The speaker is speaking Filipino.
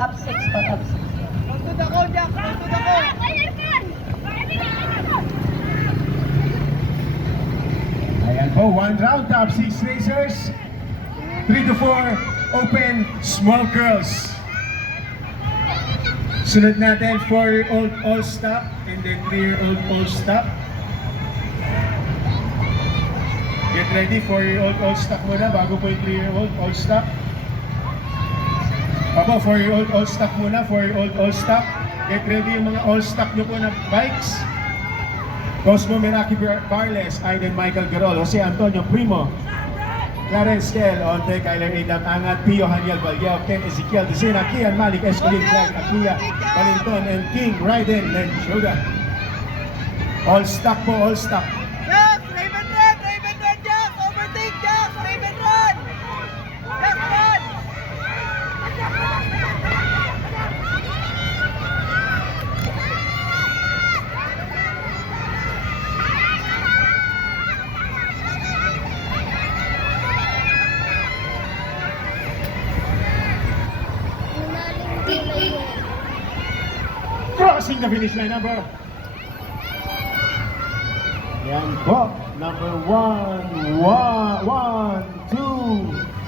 Top 6 pa, top 6. Tuntun ako, Jack! Tuntun ako! Ayan po, 1 round, top 6 racers. 3 to 4, open, small girls. Sunod natin, 4-year-old all stop, and then 3-year-old all stop. Get ready, 4-year-old all stop muna, bago po yung 3-year-old all stop. Opo, 4-year-old all stop muna, 4-year-old all stop. Get ready yung mga all stop nyo po na bikes. Cosmo Meraki Barles, Aiden Michael Garol, Jose Antonio Primo, Clarence Kel, Onte, Kyler Adam Angat, Pio Haniel Vallejo, Ken Ezekiel Decena, Kian Malik, Escolin, Clyde Akia, Valenton, and King Raiden Lenchuga. All stop po, all stop. Jack! Raven run! Raven run, Jack! Overtake, Jack! Raven run! Jack, run! Crossing the finish line, number. Yan po, number 1, 1, 2,